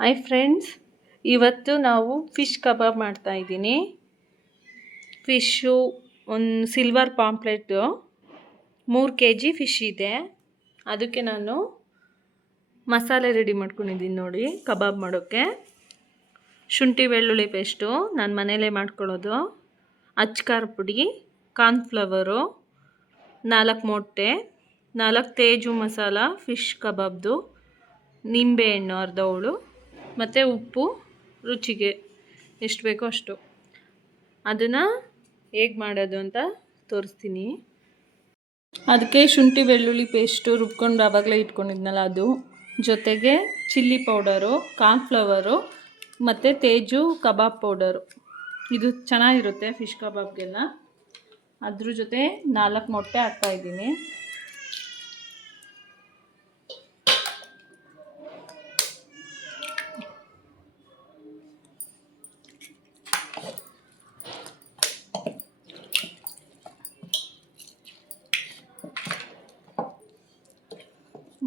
Hi friends, ಇವತ್ತು ನಾವು fish ಕಬಾಬ್ ಮಾಡ್ತಾಯಿದ್ದೀನಿ. ಫಿಶ್ಶು ಒಂದು ಸಿಲ್ವರ್ ಪಾಂಪ್ಲೆಟ್ಟು 3 kg ಫಿಶ್ ಇದೆ. ಅದಕ್ಕೆ ನಾನು ಮಸಾಲೆ ರೆಡಿ ಮಾಡ್ಕೊಂಡಿದ್ದೀನಿ ನೋಡಿ ಕಬಾಬ್ ಮಾಡೋಕ್ಕೆ. ಶುಂಠಿ ಬೆಳ್ಳುಳ್ಳಿ ಪೇಸ್ಟು ನಾನು ಮನೇಲೇ ಮಾಡ್ಕೊಳ್ಳೋದು, ಅಚ್ಕಾರ ಪುಡಿ, ಕಾರ್ನ್ಫ್ಲವರು, 4 ಮೊಟ್ಟೆ, 4 ತೇಜು ಮಸಾಲ ಫಿಶ್ ಕಬಾಬ್ದು, ನಿಂಬೆಹಣ್ಣು ಅರ್ಧ ಹೋಳು, ಮತ್ತು ಉಪ್ಪು ರುಚಿಗೆ ಎಷ್ಟು ಬೇಕೋ ಅಷ್ಟು. ಅದನ್ನು ಹೇಗೆ ಮಾಡೋದು ಅಂತ ತೋರಿಸ್ತೀನಿ. ಅದಕ್ಕೆ ಶುಂಠಿ ಬೆಳ್ಳುಳ್ಳಿ ಪೇಸ್ಟು ರುಬ್ಕೊಂಡು ಆವಾಗಲೇ ಇಟ್ಕೊಂಡಿದ್ನಲ್ಲ ಅದು, ಜೊತೆಗೆ ಚಿಲ್ಲಿ ಪೌಡರು, ಕಾರ್ನ್ಫ್ಲವರು ಮತ್ತು ತೇಜು ಕಬಾಬ್ ಪೌಡರು. ಇದು ಚೆನ್ನಾಗಿರುತ್ತೆ ಫಿಶ್ ಕಬಾಬ್ಗೆಲ್ಲ. ಅದ್ರ ಜೊತೆ 4 ಮೊಟ್ಟೆ ಹಾಕ್ತಾಯಿದ್ದೀನಿ.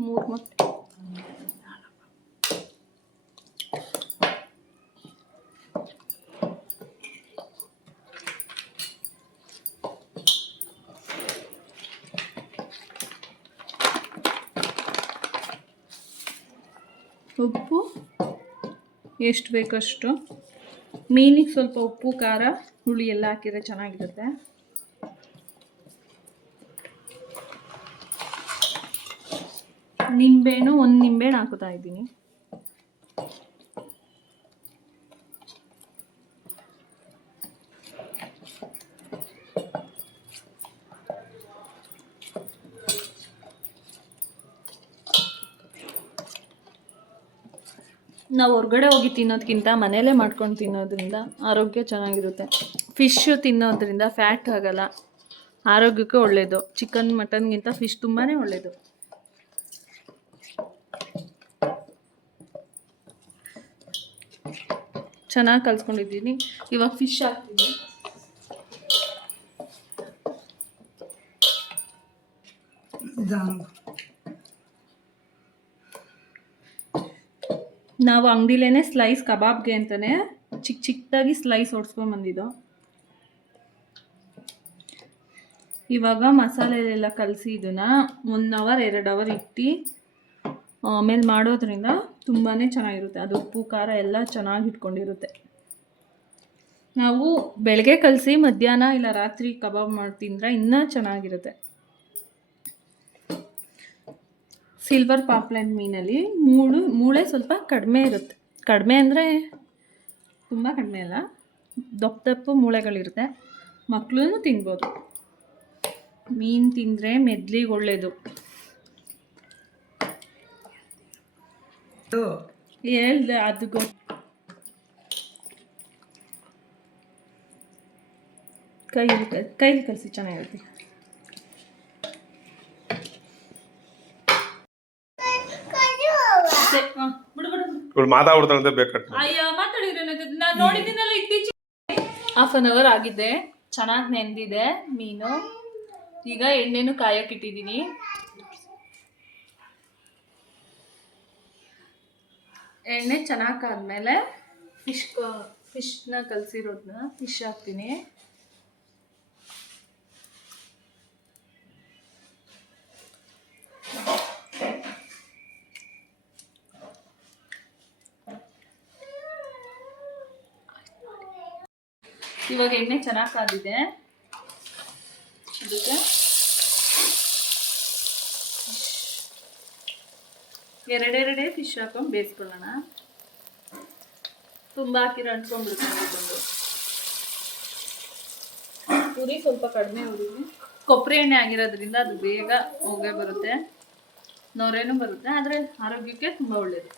ಮೂರು ಮೊಟ್ಟೆ, ಉಪ್ಪು ಎಷ್ಟು ಬೇಕಷ್ಟು. ಮೀನಿಗೆ ಸ್ವಲ್ಪ ಉಪ್ಪು ಖಾರ ಹುಳಿ ಎಲ್ಲ ಹಾಕಿದರೆ ಚೆನ್ನಾಗಿರುತ್ತೆ. ನಿಂಬೆಹಣ್ಣು 1 ನಿಂಬೆಹಣ್ಣು ಹಾಕ್ತಾ ಇದ್ದೀನಿ. ನಾವು ಹೊರಗಡೆ ಹೋಗಿ ತಿನ್ನೋದಕ್ಕಿಂತ ಮನೆಯಲ್ಲೇ ಮಾಡ್ಕೊಂಡು ತಿನ್ನೋದ್ರಿಂದ ಆರೋಗ್ಯ ಚೆನ್ನಾಗಿರುತ್ತೆ. ಫಿಶ್ಶು ತಿನ್ನೋದ್ರಿಂದ ಫ್ಯಾಟ್ ಆಗಲ್ಲ, ಆರೋಗ್ಯಕ್ಕೆ ಒಳ್ಳೆಯದು. ಚಿಕನ್ ಮಟನ್ಗಿಂತ ಫಿಶ್ ತುಂಬಾ ಒಳ್ಳೆಯದು. ಚೆನ್ನಾಗಿ ಕಲಿಸ್ಕೊಂಡಿದ್ದೀನಿ. ಇವಾಗ ಫಿಶ್ ಹಾಕ್ತೀನಿ. ನಾವು ಅಂಗಡಿಲೇ ಸ್ಲೈಸ್ ಕಬಾಬ್ಗೆ ಅಂತಲೇ ಚಿಕ್ಕದಾಗಿ ಸ್ಲೈಸ್ ಹೊಡ್ಸ್ಕೊಂಬಂದಿದ್ದು. ಇವಾಗ ಮಸಾಲೆಲ್ಲ ಕಲಸಿ ಇದನ್ನು 1 ಅವರ್ 2 ಅವರ್ ಇಟ್ಟು ಆಮೇಲೆ ಮಾಡೋದ್ರಿಂದ ತುಂಬಾ ಚೆನ್ನಾಗಿರುತ್ತೆ. ಅದು ಉಪ್ಪು ಖಾರ ಎಲ್ಲ ಚೆನ್ನಾಗಿ ಇಟ್ಕೊಂಡಿರುತ್ತೆ. ನಾವು ಬೆಳಗ್ಗೆ ಕಲಸಿ ಮಧ್ಯಾಹ್ನ ಇಲ್ಲ ರಾತ್ರಿ ಕಬಾಬ್ ಮಾಡಿ ತಿಂದರೆ ಇನ್ನೂ ಚೆನ್ನಾಗಿರುತ್ತೆ. ಸಿಲ್ವರ್ ಪಾಪ್ಲೆಟ್ ಮೀನಲ್ಲಿ ಮೂಳೆ ಸ್ವಲ್ಪ ಕಡಿಮೆ ಇರುತ್ತೆ. ಕಡಿಮೆ ಅಂದರೆ ತುಂಬ ಕಡಿಮೆ ಅಲ್ಲ, ದಪ್ಪ ಮೂಳೆಗಳಿರುತ್ತೆ. ಮಕ್ಕಳೂ ತಿನ್ಬೋದು. ಮೀನು ತಿಂದರೆ ಮೆದ್ಲಿಗೆ ಒಳ್ಳೆಯದು. ಹೇಳ್ದೆ ಅದು ಕೈಲಿ ಕಲಸಿ ಚೆನ್ನಾಗಿರುತ್ತೆ. ಹಾಫ್ ಆನ್ ಅವರ್ ಆಗಿದೆ. ಚೆನ್ನಾಗಿ ನೆಂದಿದೆ ಮೀನು. ಈಗ ಎಣ್ಣೆನೂ ಕಾಯಕ್ಕಿಟ್ಟಿದ್ದೀನಿ. ಎಣ್ಣೆ ಚೆನ್ನಾಗಿ ಕಾದ್ಮೇಲೆ ಫಿಶ್ನ ಕಲಸಿರೋದನ್ನ ಫಿಶ್ ಹಾಕ್ತೀನಿ. ಇವಾಗ ಎಣ್ಣೆ ಚೆನ್ನಾಗಿ ಕಾದಿದೆ. ಅದಕ್ಕೆ ಎರಡೆರಡೇ ಫಿಶ್ ಹಾಕೊಂಡು ಬೇಯಿಸ್ಕೊಳ್ಳೋಣ. ತುಂಬ ಹಾಕಿರೋ ಅಂಟ್ಕೊಂಡ್ಬಿಡುತ್ತೆ. ಉರಿ ಸ್ವಲ್ಪ ಕಡಿಮೆ ಉರಿ. ಕೊಬ್ಬರಿ ಎಣ್ಣೆ ಆಗಿರೋದ್ರಿಂದ ಅದು ಬೇಗ ಹೊಗೆ ಬರುತ್ತೆ, ನೊರೆನೂ ಬರುತ್ತೆ. ಆದರೆ ಆರೋಗ್ಯಕ್ಕೆ ತುಂಬ ಒಳ್ಳೆಯದು.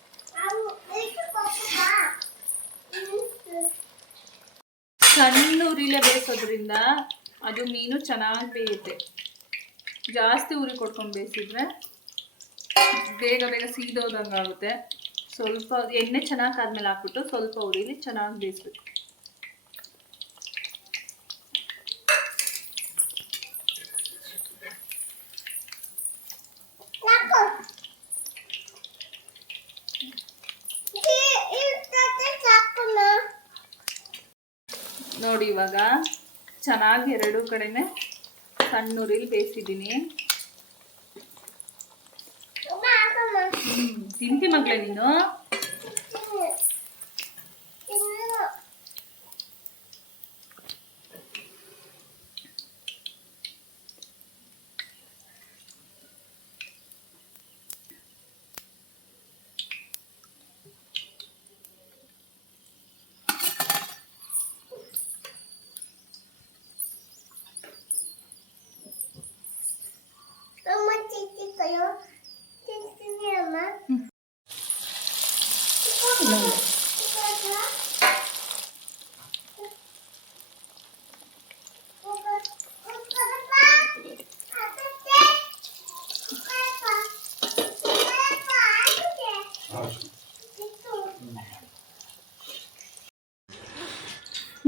ಸಣ್ಣ ಉರಿಲೇ ಬೇಯಿಸೋದ್ರಿಂದ ಅದು ಮೀನು ಚೆನ್ನಾಗಿ ಬೇಯುತ್ತೆ. ಜಾಸ್ತಿ ಉರಿ ಕೊಡ್ಕೊಂಡು ಬೇಯಿಸಿದ್ರೆ ಬೇಗ ಬೇಗ ಸೀದೋದಂಗೆ ಆಗುತ್ತೆ. ಸ್ವಲ್ಪ ಎಣ್ಣೆ ಚೆನ್ನಾಗಿ ಆದ್ಮೇಲೆ ಹಾಕ್ಬಿಟ್ಟು ಸ್ವಲ್ಪ ಉರಿಲಿ ಚೆನ್ನಾಗಿ ಬೇಯಿಸ್ಬೇಕು. ನೋಡಿ ಇವಾಗ ಚೆನ್ನಾಗಿ ಎರಡು ಕಡೆನೆ ಸಣ್ಣ ಉರಿಲಿ ಬೇಯಿಸಿದ್ದೀನಿ. ತಿಂತಿ ಮಗಳೇ ನೀನು?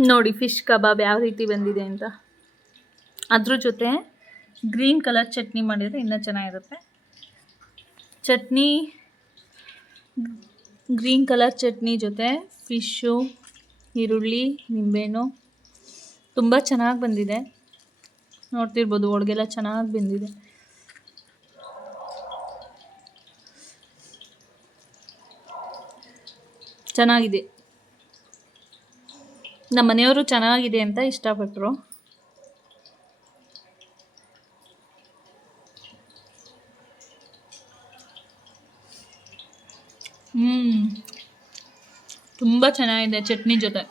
ನೋಡಿ ಫಿಶ್ ಕಬಾಬ್ ಯಾವ ರೀತಿ ಬಂದಿದೆ ಅಂತ. ಅದ್ರ ಜೊತೆ ಗ್ರೀನ್ ಕಲರ್ ಚಟ್ನಿ ಮಾಡಿದರೆ ಇನ್ನೂ ಚೆನ್ನಾಗಿರುತ್ತೆ. ಚಟ್ನಿ ಗ್ರೀನ್ ಕಲರ್ ಚಟ್ನಿ ಜೊತೆ ಫಿಶ್ಶು, ಈರುಳ್ಳಿ, ನಿಂಬೆಹಣ್ಣು ತುಂಬ ಚೆನ್ನಾಗಿ ಬಂದಿದೆ. ನೋಡ್ತಿರ್ಬೋದು ಒಳಗೆಲ್ಲ ಚೆನ್ನಾಗಿ ಬೆಂದಿದೆ. ಚೆನ್ನಾಗಿದೆ. ನಮ್ಮ ಮನೆಯವರು ಚೆನ್ನಾಗಿದೆ ಅಂತ ಇಷ್ಟಪಟ್ಟರು. ತುಂಬ ಚೆನ್ನಾಗಿದೆ ಚಟ್ನಿ ಜೊತೆ.